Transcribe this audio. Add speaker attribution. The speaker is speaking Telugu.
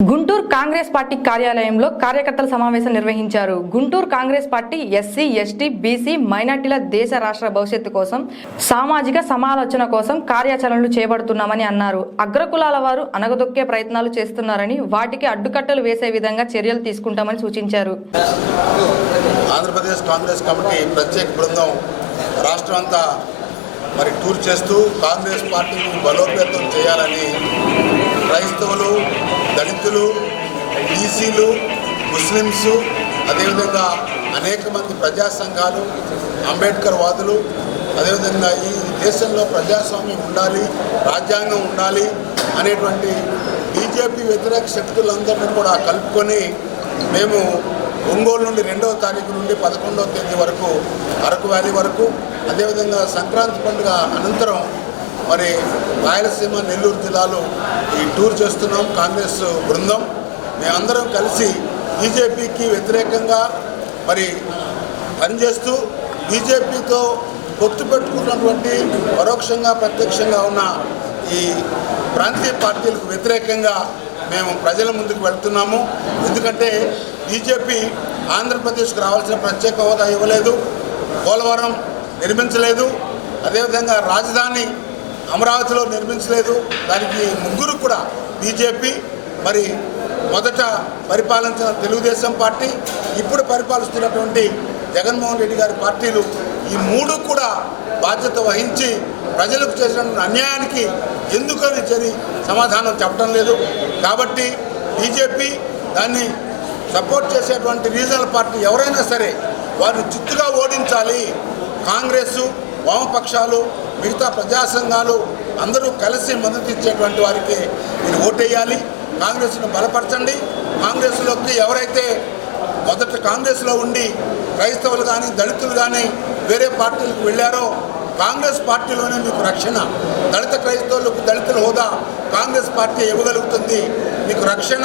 Speaker 1: గుంటూరు కాంగ్రెస్ పార్టీ కార్యాలయంలో కార్యకర్తల సమావేశం నిర్వహించారు. Guntur Congress party SC ST BC మైనార్టీల దేశ రాష్ట్ర భవిష్యత్తు కోసం సామాజిక సమాలోచన కోసం కార్యాచరణలు చేపడుతున్నామని అన్నారు. అగ్రకులాల వారు అనగదొక్కే ప్రయత్నాలు చేస్తున్నారని వాటికి అడ్డుకట్టలు వేసే విధంగా చర్యలు తీసుకుంటామని సూచించారు.
Speaker 2: ఆంధ్రప్రదేశ్ కాంగ్రెస్ కమిటీ ప్రత్యేక బృందం రాష్ట్రం అంతా మరి టూర్ చేస్తూ కాంగ్రెస్ పార్టీని బలోపేతం చేయాలని క్రైస్తవులు దళితులు బీసీలు ముస్లిమ్స్ అదేవిధంగా అనేక మంది ప్రజా సంఘాలు అంబేద్కర్ వాదులు అదేవిధంగా ఈ దేశంలో ప్రజాస్వామ్యం ఉండాలి రాజ్యాంగం ఉండాలి అనేటువంటి బీజేపీ వ్యతిరేక శక్తులందరినీ కూడా కలుపుకొని మేము ఒంగోలు నుండి రెండవ తారీఖు నుండి పదకొండవ తేదీ వరకు అరకు వ్యాలీ వరకు అదేవిధంగా సంక్రాంతి పండుగ అనంతరం మరి రాయలసీమ నెల్లూరు జిల్లాలో ఈ టూర్ చేస్తున్నాం. కాంగ్రెస్ బృందం. మేమందరం కలిసి బీజేపీకి వ్యతిరేకంగా మరి పనిచేస్తూ బీజేపీతో పొత్తు పెట్టుకున్నటువంటి పరోక్షంగా ప్రత్యక్షంగా ఉన్న ఈ ప్రాంతీయ పార్టీలకు వ్యతిరేకంగా మేము ప్రజల ముందుకు వెళ్తున్నాము. ఎందుకంటే బీజేపీ ఆంధ్రప్రదేశ్కు రావాల్సిన ప్రత్యేక హోదా ఇవ్వలేదు. పోలవరం నిర్మించలేదు. అదేవిధంగా రాజధాని అమరావతిలో నిర్మించలేదు. దానికి ముగ్గురు కూడా బీజేపీ మరి మొదట పరిపాలించిన తెలుగుదేశం పార్టీ ఇప్పుడు పరిపాలిస్తున్నటువంటి జగన్మోహన్ రెడ్డి గారి పార్టీలు ఈ మూడు కూడా బాధ్యత వహించి ప్రజలకు చేసిన అన్యాయానికి ఎందుకని చరి సమాధానం చెప్పడం లేదు. కాబట్టి బీజేపీ దాన్ని సపోర్ట్ చేసేటువంటి రీజనల్ పార్టీ ఎవరైనా సరే వారిని చిత్తుగా ఓడించాలి. కాంగ్రెస్ వామపక్షాలు మిగతా ప్రజా సంఘాలు అందరూ కలిసి మద్దతు ఇచ్చేటువంటి వారికి మీరు ఓటేయాలి. కాంగ్రెస్ను బలపరచండి. కాంగ్రెస్లోకి ఎవరైతే మొదట కాంగ్రెస్లో ఉండి క్రైస్తవులు కానీ దళితులు కానీ వేరే పార్టీలకు వెళ్ళారో కాంగ్రెస్ పార్టీలోనే మీకు రక్షణ. దళిత క్రైస్తవులకు దళితుల హోదా కాంగ్రెస్ పార్టీ ఇవ్వగలుగుతుంది. మీకు రక్షణ